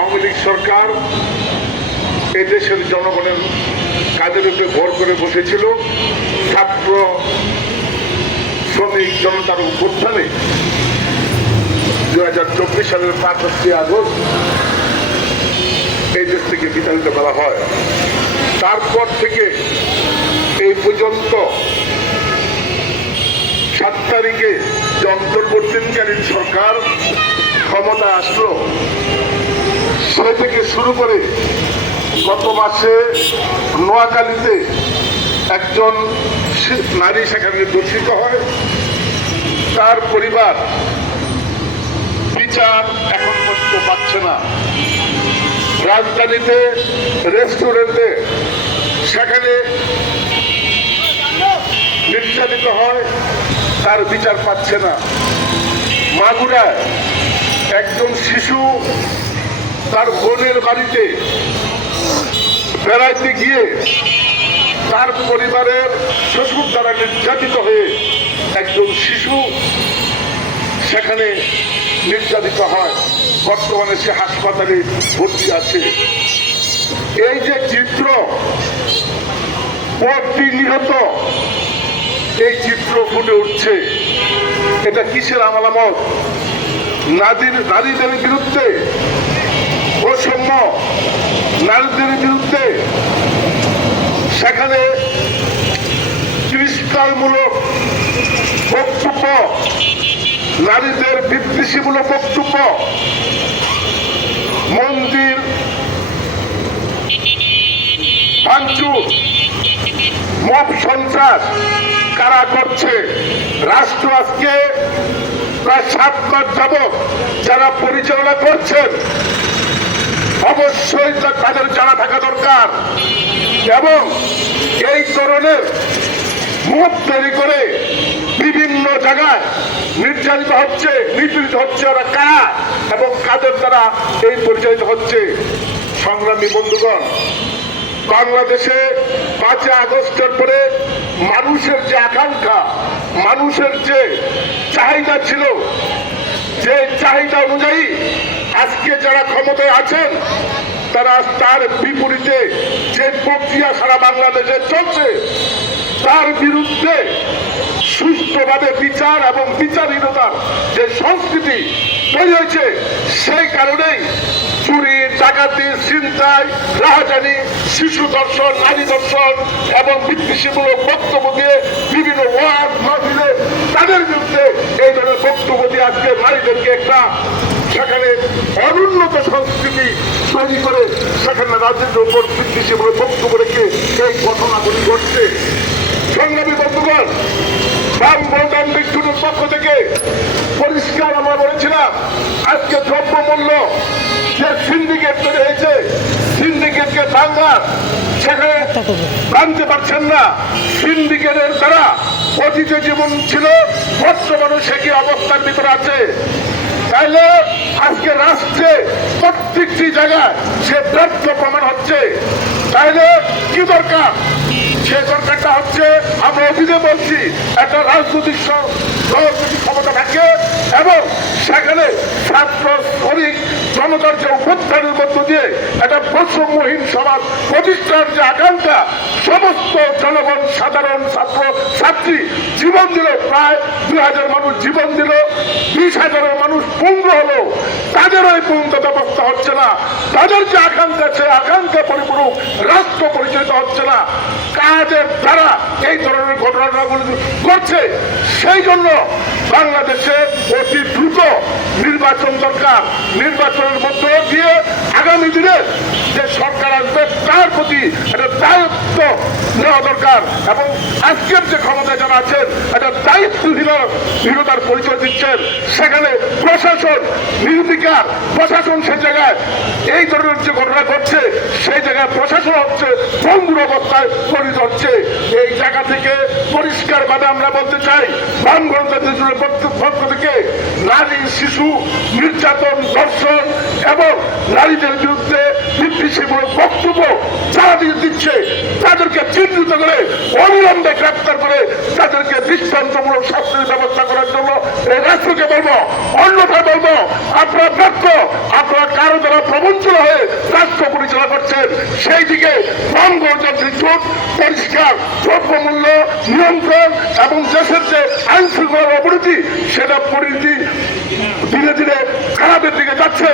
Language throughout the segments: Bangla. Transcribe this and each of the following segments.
আওয়ামী লীগ সরকার এই দেশের জনগণের কাজের উপরে ভর করে বসেছিল। ছাত্র শ্রমিক জনতার উত্থানে 2024 সালের 5ই আগস্ট এই দেশ থেকে বিতাড়িত করা হয়। তারপর থেকে এই পর্যন্ত 7 তারিখে যে অন্তর্বর্তীকালীন সরকার ক্ষমতা আসলো, সে থেকে শুরু করে গত মাসে নোয়াখালীতে একজন নারী সেখানে দূষিত হয়, তার পরিবার বিচার এখন পর্যন্ত পাচ্ছে না। রাজধানীতে রেস্টুরেন্টে সেখানে নির্যাতিত হয়, তার বিচার পাচ্ছে না। মাগুরায় একজন শিশু তার বোনের বাড়িতে বেড়াইতে গিয়ে তার পরিবারের শ্বশুর দ্বারা নির্যাতিত হয়ে একজন শিশু সেখানে নির্যাতিত হয়। বর্তমানে সে হাসপাতালে ভর্তি আছে। এই যে চিত্র, প্রতিনিয়ত এই চিত্র ফুটে উঠছে, এটা কিসের আলামত? নারীদের বিরুদ্ধে বৈষম্য, নারীদের বিরুদ্ধে সেখানে তিরস্কারমূলক বক্তব্য, নারীদের বিদ্বেষীমূলক বক্তব্য, মন্দির ভাঙচুর, মব সন্ত্রাস কারা করছে? রাষ্ট্র আজকে প্রায় 7 মাস যাবৎ যারা পরিচালনা করছেন অবশ্যই তাদের জানা থাকা দরকার, এবং এই ধরনের মুখ তৈরি করে বিভিন্ন জায়গায় নির্যাতিত হচ্ছে, নিপীড়িত হচ্ছে ওরা কারা এবং কাদের দ্বারা এই পরিচালিত হচ্ছে। সংগ্রামী বন্ধুগণ, বাংলাদেশে 5 আগস্টের পরে মানুষের যে আকাঙ্ক্ষা, মানুষের যে চাহিদা ছিল, যে চাহিদা অনুযায়ী আজকে যারা ক্ষমতায় আছেন তারা তার বিপরীতে যে প্রক্রিয়া সারা বাংলাদেশে চলছে তার বিরুদ্ধে সুষ্ঠুভাবে বিচার এবং বিচারহীনতার যে সংস্কৃতি তৈরি হয়েছে, সেই কারণেই চুরি, ডাকাতি, ছিনতাই, রাহাজানি, শিশু ধর্ষণ, নারী ধর্ষণ এবং বিদ্বেষীমূলক বক্তব্য দিয়ে বিভিন্ন ওয়ার্ড মাহফিলে তাদের বিরুদ্ধে এই ধরনের বক্তব্য দিয়ে আজকে নারীদেরকে একটা সেখানে অনুন্নত সংস্কৃতি তৈরি করে সেখানে রাজ্যের উপর বিদ্বেষীমূলক বক্তব্য রেখে এই ঘটনাগুলি ঘটছে। সংগ্রামী বন্ধুগণ, বাম ভোটার বিক্ষুটের পক্ষ থেকে পরিষ্কার আমরা বলেছিলাম, আজকে দ্রব্যমূল্য যে সিন্ডিকেট তৈরি হয়েছে, সিন্ডিকেটকে ভাঙার সেখানে ভাঙতে পারছেন না। সিন্ডিকেটের দ্বারা অতীতে জীবন ছিল, বর্তমানে সে কি অবস্থার ভিতরে আছে। তাইলে আজকে রাষ্ট্রে প্রত্যেকটি জায়গায় সে ব্যর্থ প্রমাণ হচ্ছে। তাইলে কি দরকার? সে দরকারটা হচ্ছে, আমরা অতীতে বলছি, একটা রাজনৈতিক ক্ষমতা থাকে এবং সেখানে ছাত্র শ্রমিক জনতার যে উত্থানের মধ্য দিয়ে একটা বৈষম্যহীন সমাজ প্রতিষ্ঠার যে আকাঙ্ক্ষা, সমস্ত জনগণ, সাধারণ ছাত্র ছাত্রী জীবন দিল, প্রায় 2000 মানুষ জীবন দিল, 20,000 মানুষ পঙ্গু হলো, তাদেরও এই পঙ্গুতা ব্যবস্থা হচ্ছে না। তাদের যে আকাঙ্ক্ষা, সে আকাঙ্ক্ষা পরিপূরক রাষ্ট্র পরিচালিত হচ্ছে না। কাজের দ্বারা এই ধরনের ঘটনাগুলি করছে। সেই জন্য বাংলাদেশে অতি দ্রুত নির্বাচন দরকার। নির্বাচনের মধ্য দিয়ে আগামী দিনে যে সরকার আসবে তার প্রতি একটা দায়িত্ব নেওয়া দরকার, এবং আজকের যে ক্ষমতায় যারা আছেন একটা দায়িত্বহীনতার পরিচয় দিচ্ছেন। সেখানে প্রশাসন নির্বিকার, প্রশাসন সে জায়গায় এই ধরনের যে ঘটনা ঘটছে সেই জায়গায় প্রশাসন হচ্ছে ভঙ্গুর অবস্থায় পরিণত হচ্ছে। এই জায়গা থেকে পরিষ্কারভাবে আমরা বলতে চাই, বাম গণতন্ত্রের পক্ষ থেকে নারী শিশু নির্যাতন, ধর্ষণ এবং নারীদের বিরুদ্ধে বিদ্বেষীমূলক বক্তব্য যারা দিচ্ছে তাদেরকে চিহ্নিত করে অবিলম্বে গ্রেপ্তার করে তাদেরকে দৃষ্টান্তমূলক শাস্তির ব্যবস্থা করার জন্য এই রাষ্ট্রকে বলবো। অন্যথায় বলবো, আপনারা ব্যর্থ, আপনারা কারো দ্বারা প্রবঞ্চনা সেই দিকে কম গণতান্ত্রিক জোট পরিষ্কার দ্রব্যমূল্য নিয়ন্ত্রণ এবং দেশের যে আইন শৃঙ্খলার অবনতি সেটা পরিণতি ধীরে ধীরে খারাপের দিকে যাচ্ছে।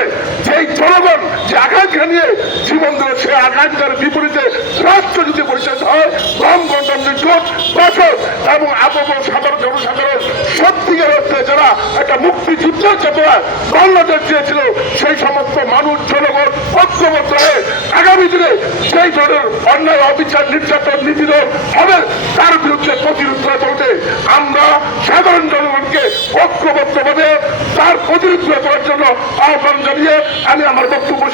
যেই জনগণ যে আকাঙ্ক্ষা নিয়ে জীবন দিল সে আকাঙ্ক্ষার বিপরীতে রাষ্ট্র যদি পরিচালিত হয় কম গণতান্ত্রিক জোট বাঁচক এবং আবহাওয়া সাধারণ জনসাধারণ সত্যিকার অর্থে যারা একটা মুক্তিযুদ্ধের চেতনা বাংলাদেশ চেয়েছিল সেই সমস্ত মানুষ জনগণ ঐক্যবদ্ধ হয়ে আগামী দিনে সেই ধরনের অন্যায় অবিচার নির্যাতন নিপীড়ন হবে তার বিরুদ্ধে প্রতিরোধ করে বলতে আমরা সাধারণ জনগণকে ঐক্যবদ্ধভাবে তার প্রতিরোধ করার জন্য আহ্বান জানিয়ে আমি আমার বক্তব্য